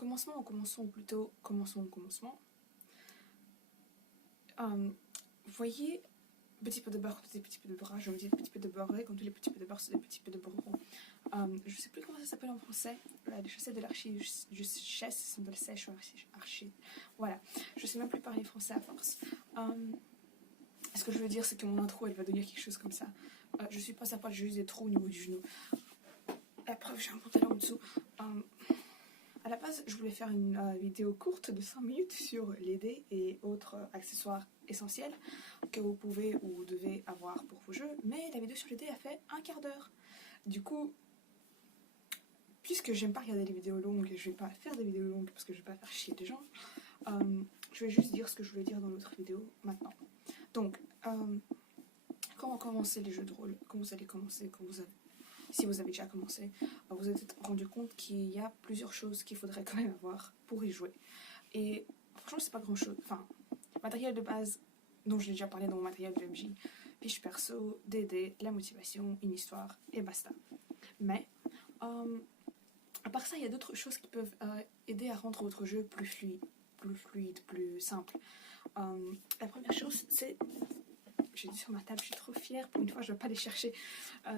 commencement, ou commençons plutôt, commençons au commencement. Vous voyez, petit peu de beurre, petit peu de beurre, je me dis petit peu de beurre, comme tous les petits peu de beurre, c'est des petits peu de beurre. Je sais plus comment ça s'appelle en français, les chaussettes de l'archi-duchesse, de la sèche ou archi. Voilà, je sais même plus parler français à force. Ce que je veux dire, c'est que mon intro, elle va devenir quelque chose comme ça. Je suis pas à poil, j'ai juste des trous au niveau du genou. La preuve, j'ai un pantalon en dessous. À la base, je voulais faire une vidéo courte de 5 minutes sur les dés et autres accessoires essentiels que vous pouvez ou devez avoir pour vos jeux, mais la vidéo sur les dés a fait un quart d'heure. Du coup, puisque j'aime pas regarder les vidéos longues, je vais pas faire des vidéos longues parce que je vais pas faire chier les gens, je vais juste dire ce que je voulais dire dans l'autre vidéo maintenant. Donc, comment commencer les jeux de rôle, quand vous allez commencer, si vous avez déjà commencé, vous vous êtes rendu compte qu'il y a plusieurs choses qu'il faudrait quand même avoir pour y jouer. Et franchement, c'est pas grand chose. Enfin, matériel de base dont j'ai déjà parlé dans mon matériel de MJ, fiche perso, DD, la motivation, une histoire et basta. Mais, à part ça, il y a d'autres choses qui peuvent aider à rendre votre jeu plus fluide, plus simple. La première chose, c'est... J'ai dit sur ma table, je suis trop fière. Pour une fois, je ne vais pas aller chercher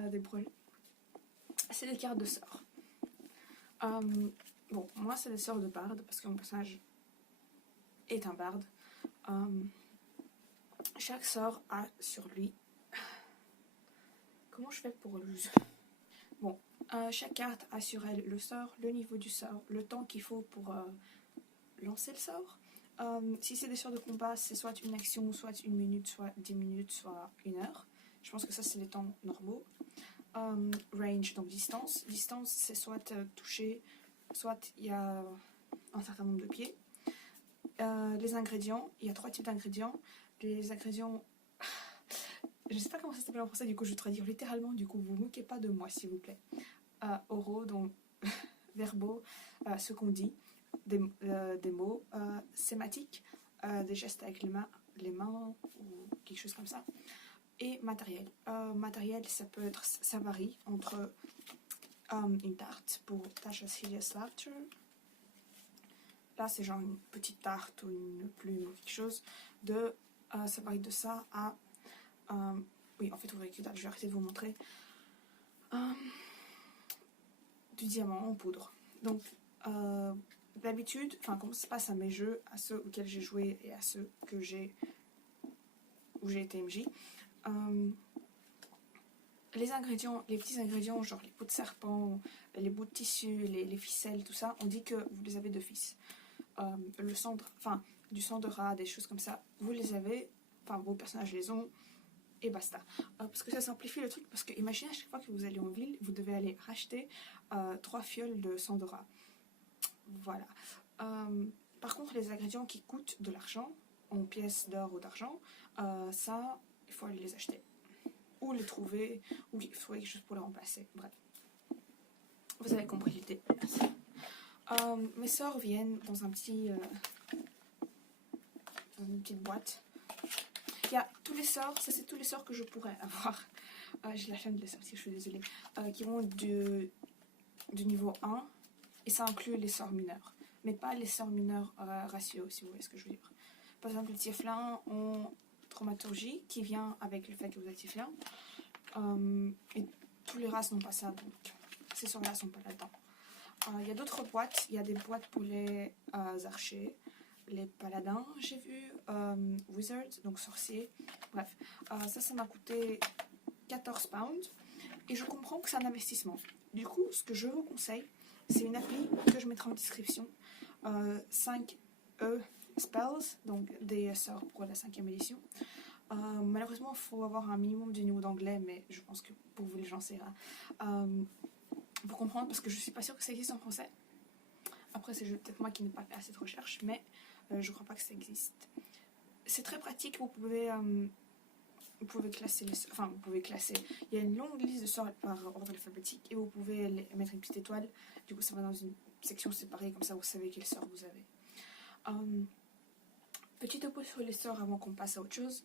des brûles. C'est des cartes de sorts. Bon, moi, c'est des sorts de barde, parce que mon personnage est un barde. Chaque sort a sur lui... Comment je fais pour le... Bon, chaque carte a sur elle le sort, le niveau du sort, le temps qu'il faut pour lancer le sort. Si c'est des sorts de combat, c'est soit une action, soit 1 minute, soit 10 minutes, soit 1 heure. Je pense que ça, c'est les temps normaux. Range, donc distance. Distance, c'est soit toucher, soit il y a un certain nombre de pieds. Les ingrédients, il y a 3 types d'ingrédients. Les ingrédients, je ne sais pas comment ça s'appelle en français, du coup je vais traduire littéralement, du coup vous ne moquez pas de moi s'il vous plaît. Oraux, donc verbaux, ce qu'on dit, des mots, sématiques, des gestes avec les mains ou quelque chose comme ça. Et matériel. Matériel, ça varie entre une tarte pour Tasha's Hideous Laughter. Là, c'est genre une petite tarte ou une plume ou quelque chose. Ça varie de ça à... oui, en fait, vous voyez que je vais arrêter de vous montrer. Du diamant en poudre. Donc, d'habitude, enfin, comment ça se passe à mes jeux, à ceux auxquels j'ai joué et à ceux où j'ai été MJ, les ingrédients, les petits ingrédients, genre les peaux de serpent, les bouts de tissu, les ficelles, tout ça, on dit que vous les avez d'office. Le cendre, enfin, du sang de rat, des choses comme ça, vous les avez, enfin, vos personnages les ont, et basta. Parce que ça simplifie le truc, parce que imaginez à chaque fois que vous allez en ville, vous devez aller racheter 3 fioles de sang de rat. Voilà. Par contre, les ingrédients qui coûtent de l'argent, en pièces d'or ou d'argent, ça, il faut aller les acheter. Ou les trouver, ou il faut quelque chose pour les remplacer. Bref. Vous avez compris l'idée. Mes sorts viennent dans dans une petite boîte. Il y a tous les sorts, ça c'est tous les sorts que je pourrais avoir. J'ai la flemme de les sortir, je suis désolée. Qui vont du niveau 1, et ça inclut les sorts mineurs. Mais pas les sorts mineurs ratio, si vous voyez ce que je veux dire. Par exemple, les tieflins ont traumaturgie, qui vient avec le fait que vous êtes tieflin. Et tous les races n'ont pas ça, donc ces sorts-là ne sont pas là-dedans. Il y a d'autres boîtes, il y a des boîtes pour les archers, les paladins, j'ai vu, wizards, donc sorciers, bref. Ça m'a coûté 14 pounds, et je comprends que c'est un investissement. Du coup, ce que je vous conseille, c'est une appli que je mettrai en description, 5E Spells, donc des sorts pour la 5e édition. Malheureusement, il faut avoir un minimum de niveau d'anglais, mais je pense que pour vous les gens, c'est pour comprendre, parce que je suis pas sûre que ça existe en français. Après, c'est peut-être moi qui n'ai pas fait assez de recherche, mais je crois pas que ça existe. C'est très pratique, vous pouvez classer les sorts, enfin vous pouvez classer. Il y a une longue liste de sorts par ordre alphabétique et vous pouvez mettre une petite étoile. Du coup, ça va dans une section séparée, comme ça vous savez quel sort vous avez. Petit topo sur les sorts avant qu'on passe à autre chose.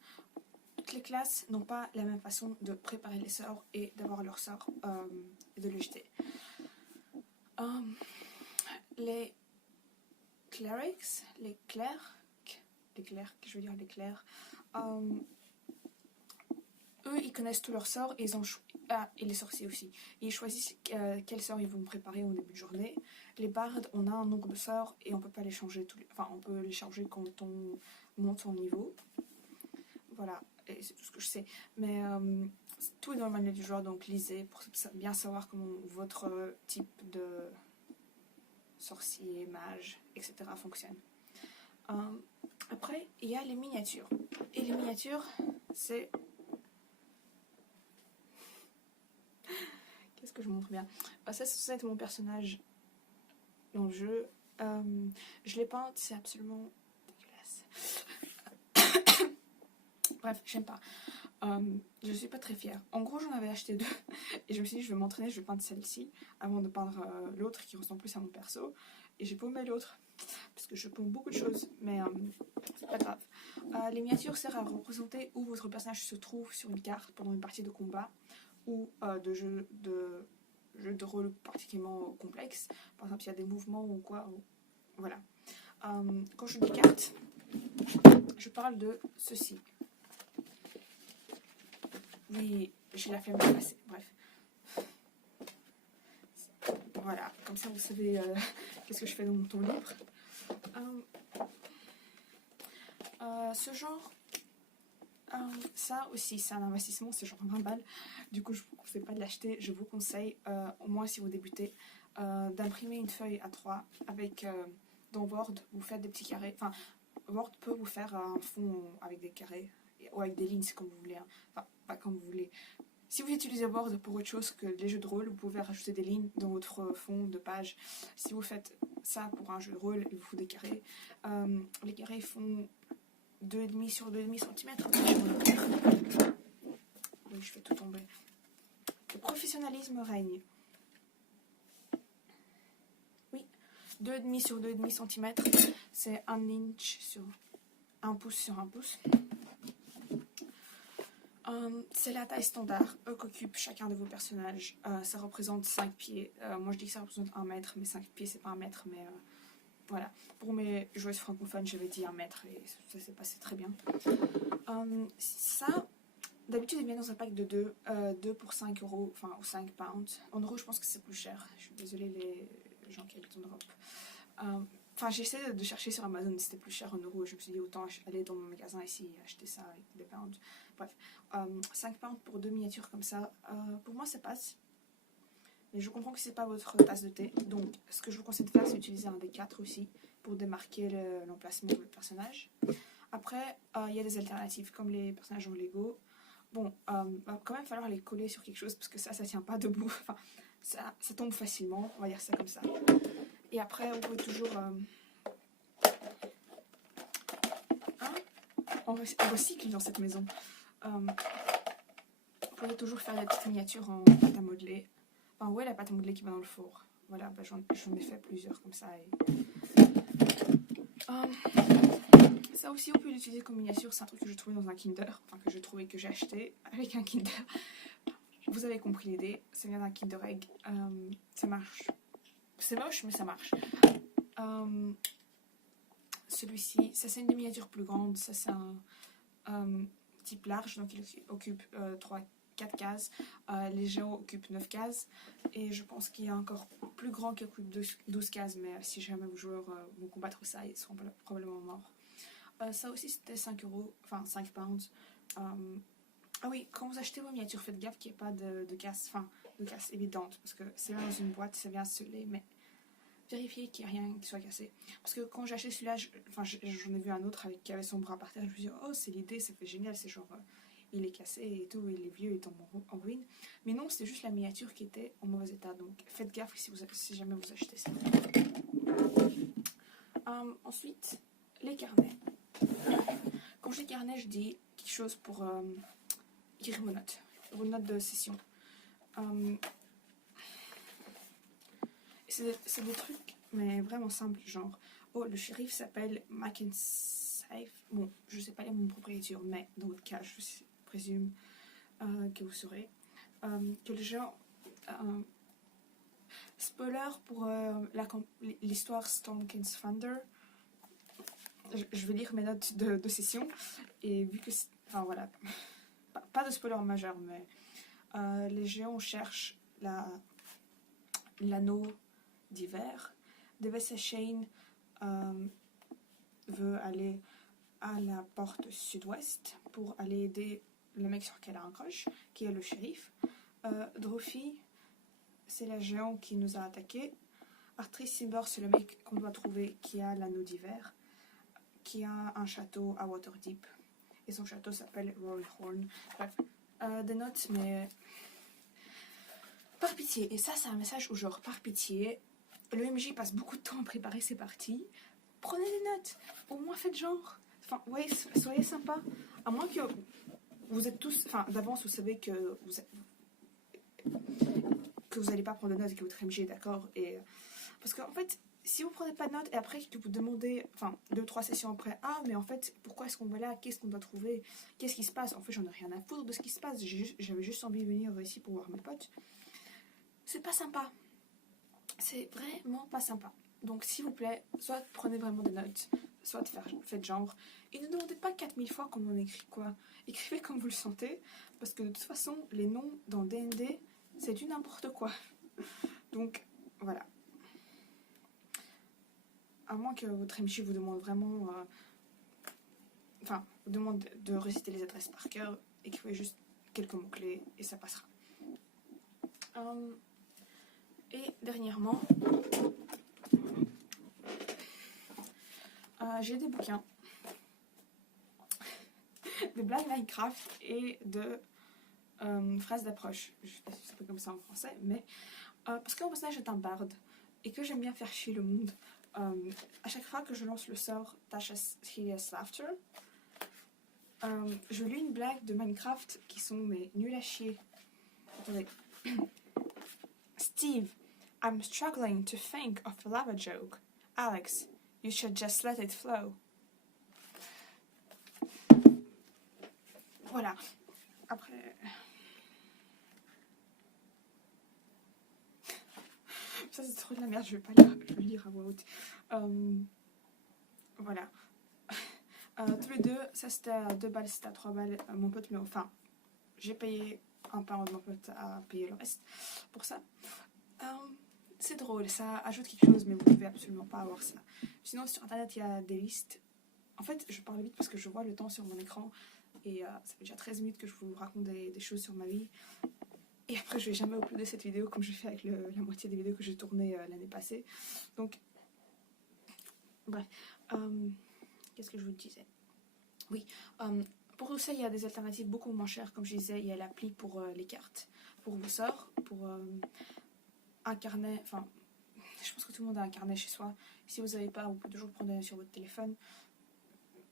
Toutes les classes n'ont pas la même façon de préparer les sorts et d'avoir leurs sorts et de les jeter. clerics, les clercs, je veux dire les clercs, eux, ils connaissent tous leurs sorts et et les sorciers aussi. Et ils choisissent quels sorts ils vont préparer au début de journée. Les bardes, on a un nombre de sorts et on peut pas les changer on peut les changer quand on monte son niveau. Voilà, et c'est tout ce que je sais. Mais tout est dans le manuel du joueur, donc lisez pour bien savoir comment votre type de sorcier, mage, etc. fonctionne. Après, il y a les miniatures. Et les miniatures, c'est... Qu'est-ce que je montre bien? Ça, c'est mon personnage dans le jeu. Je l'ai peinte, c'est absolument dégueulasse. Bref, j'aime pas. Je suis pas très fière. En gros, j'en avais acheté 2 et je me suis dit, je vais m'entraîner, je vais peindre celle-ci avant de peindre l'autre qui ressemble plus à mon perso. Et j'ai paumé l'autre parce que je paume beaucoup de choses, mais c'est pas grave. Les miniatures servent à représenter où votre personnage se trouve sur une carte pendant une partie de combat ou de jeu de rôle particulièrement complexe. Par exemple, s'il y a des mouvements ou quoi. Voilà. Quand je dis carte, je parle de ceci. Oui, j'ai la flemme de passer. Bref. Voilà, comme ça vous savez qu'est-ce que je fais dans mon temps libre. Ce genre, ça aussi, c'est un investissement, c'est genre 20 balles. Du coup, je ne vous conseille pas de l'acheter. Je vous conseille, au moins si vous débutez, d'imprimer une feuille A3 avec, dans Word, vous faites des petits carrés. Enfin, Word peut vous faire un fond avec des carrés ou avec des lignes, c'est comme vous voulez. Hein. Enfin, pas comme vous voulez. Si vous utilisez Word pour autre chose que les jeux de rôle, vous pouvez rajouter des lignes dans votre fond de page. Si vous faites ça pour un jeu de rôle, il vous faut des carrés. Les carrés font 2,5 sur 2,5 cm. Oui, je fais tout tomber. Le professionnalisme règne. Oui, 2,5 sur 2,5 cm, c'est 1 inch sur 1 pouce sur 1 pouce. C'est la taille standard qu'occupe chacun de vos personnages. Ça représente 5 pieds. Moi je dis que ça représente 1 mètre, mais 5 pieds c'est pas 1 mètre, mais voilà. Pour mes joueuses francophones, j'avais dit 1 mètre et ça s'est passé très bien. Ça, d'habitude, il vient dans un pack de 2, 2 pour 5 euros, enfin, ou 5 pounds. En euros, je pense que c'est plus cher. Je suis désolée, les gens qui habitent en Europe. Enfin, j'ai essayé de chercher sur Amazon, c'était plus cher en euros. Je me suis dit, autant aller dans mon magasin ici et acheter ça avec des pounds. Bref, 5 pounds pour 2 miniatures comme ça, pour moi, ça passe. Mais je comprends que c'est pas votre tasse de thé. Donc, ce que je vous conseille de faire, c'est utiliser un D4 aussi pour démarquer l'emplacement de votre personnage. Après, il y a des alternatives, comme les personnages en Lego. Bon, va quand même falloir les coller sur quelque chose, parce que ça tient pas debout. Enfin, ça tombe facilement, on va dire ça comme ça. Et après, on peut toujours... on recycle dans cette maison. Vous pouvez toujours faire des petites miniatures en pâte à modeler. Enfin, ouais, la pâte à modeler qui va dans le four. Voilà, bah, j'en ai fait plusieurs comme ça. Ça aussi, on peut l'utiliser comme miniature. C'est un truc que j'ai trouvé dans un Kinder. Enfin, que j'ai trouvé, que j'ai acheté avec un Kinder. Vous avez compris l'idée. Ça vient d'un Kinder Egg. Ça marche. C'est moche, mais ça marche. Celui-ci, ça c'est une miniature plus grande. Ça c'est un type large, donc il occupe 4 cases. Les géants occupent 9 cases. Et je pense qu'il y a encore plus grand qui occupe 12 cases. Mais si jamais vos joueurs vont combattre ça, ils seront probablement morts. Ça aussi c'était 5 euros, enfin 5 pounds. Ah oui, quand vous achetez vos miniatures, faites gaffe qu'il n'y ait pas de casse, enfin de casse évidente. Parce que c'est bien dans une boîte, c'est bien scellé, mais vérifiez qu'il n'y a rien qui soit cassé. Parce que quand j'ai acheté celui-là, j'en ai vu un autre qui avait son bras par terre. Je me suis dit, oh, c'est l'idée, ça fait génial. C'est genre, il est cassé et tout, il est vieux, il est en ruine. Mais non, c'était juste la miniature qui était en mauvais état. Donc faites gaffe si jamais vous achetez ça. Ensuite, les carnets. Quand je dis carnet, je dis quelque chose pour écrire vos notes de session. C'est des trucs, mais vraiment simples, genre, oh, le shérif s'appelle Mackensafe. Bon, je sais pas les noms propriétaires, mais dans votre cas, je présume que vous saurez. Que les gens... spoiler pour l'histoire Storm King's Thunder. je vais lire mes notes de session. Et vu que... Enfin voilà, pas de spoiler majeur, mais les géants cherchent l'anneau d'hiver. Devesa Shane veut aller à la porte sud-ouest pour aller aider le mec sur qui elle a un crush, qui est le shérif. Drophy, c'est la géant qui nous a attaqués. Artrice Simber, c'est le mec qu'on doit trouver qui a l'anneau d'hiver, qui a un château à Waterdeep. Et son château s'appelle Royhorn. Bref, des notes, mais par pitié. Et ça, c'est un message au genre, par pitié. Le MJ passe beaucoup de temps à préparer ses parties. Prenez des notes. Au moins faites genre. Enfin, ouais, soyez sympa. À moins que vous êtes tous... Enfin, d'avance, vous savez que vous n'allez pas prendre de notes et que votre MJ est d'accord. Et parce qu'en fait, si vous prenez pas de notes et après que vous demandez, enfin, 2-3 sessions après, ah, mais en fait, pourquoi est-ce qu'on va là? Qu'est-ce qu'on doit trouver? Qu'est-ce qui se passe? En fait, j'en ai rien à foutre de ce qui se passe. J'avais juste envie de venir ici pour voir mes potes. C'est pas sympa. C'est vraiment pas sympa. Donc, s'il vous plaît, soit prenez vraiment des notes, soit faites genre. Et ne demandez pas 4000 fois comment on écrit quoi. Écrivez comme vous le sentez, parce que de toute façon, les noms dans D&D, c'est du n'importe quoi. Donc, voilà. À moins que votre MJ vous demande vraiment... Enfin, vous demande de réciter les adresses par cœur, écrivez juste quelques mots-clés et ça passera. Et dernièrement, j'ai des bouquins de blagues Minecraft et de phrases d'approche. Je sais pas si c'est comme ça en français, mais parce que mon personnage est un barde et que j'aime bien faire chier le monde, à chaque fois que je lance le sort Tasha's Hideous Laughter, je lis une blague de Minecraft qui sont mais nuls à chier. Attendez. Steve, I'm struggling to think of a lava joke. Alex, you should just let it flow. Voilà. Après... Ça c'est trop de la merde, je vais pas le lire à voix haute. Voilà. Tous les deux, ça c'était à 2 balles, c'était à 3 balles. Mon pote, mais enfin, j'ai payé un parent de mon pote à payer le reste pour ça. C'est drôle, ça ajoute quelque chose, mais vous ne pouvez absolument pas avoir ça. Sinon, sur internet, il y a des listes. En fait, je parle vite parce que je vois le temps sur mon écran et ça fait déjà 13 minutes que je vous raconte des choses sur ma vie. Et après, je vais jamais uploader cette vidéo comme j'ai fait avec la moitié des vidéos que j'ai tournées l'année passée. Donc, bref. Qu'est-ce que je vous disais? Oui, pour tout ça, il y a des alternatives beaucoup moins chères. Comme je disais, il y a l'appli pour les cartes, pour vos sorts, pour un carnet. Enfin, je pense que tout le monde a un carnet chez soi. Si vous n'avez pas, vous pouvez toujours prendre sur votre téléphone.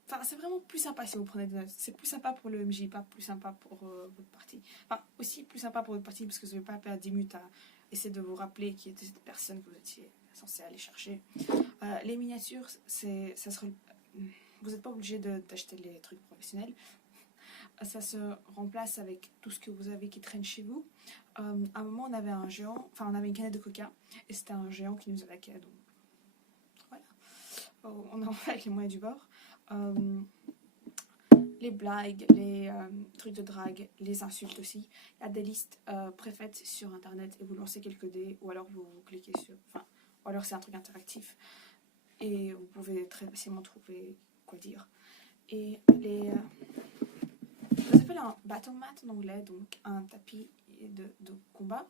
Enfin, c'est vraiment plus sympa si vous prenez des notes. C'est plus sympa pour le MJ, pas plus sympa pour votre partie. Enfin, aussi plus sympa pour votre partie parce que vous n'avez pas perdre 10 minutes à essayer de vous rappeler qui était cette personne que vous étiez censé aller chercher. Les miniatures, ça serait... Vous n'êtes pas obligé d'acheter les trucs professionnels. Ça se remplace avec tout ce que vous avez qui traîne chez vous. À un moment, on avait un géant, enfin, on avait une canette de coca, et c'était un géant qui nous attaquait. Donc, voilà. On a fait avec les moyens du bord. Les blagues, les trucs de drague, les insultes aussi. Il y a des listes préfaites sur internet et vous lancez quelques dés, ou alors vous cliquez sur... Enfin, ou alors c'est un truc interactif. Et vous pouvez très facilement trouver quoi dire. Et ça s'appelle un battle mat en anglais, donc un tapis de combat.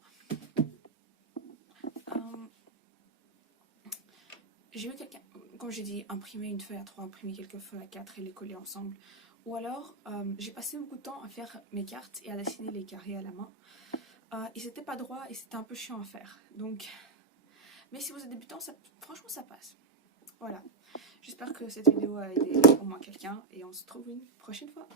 J'ai eu quelqu'un, comme j'ai dit, imprimer une feuille à 3, imprimer quelques feuilles à 4 et les coller ensemble. Ou alors, j'ai passé beaucoup de temps à faire mes cartes et à dessiner les carrés à la main. Et c'était pas droit et c'était un peu chiant à faire. Donc, mais si vous êtes débutant, franchement ça passe. Voilà. J'espère que cette vidéo a aidé au moins quelqu'un et on se retrouve une prochaine fois.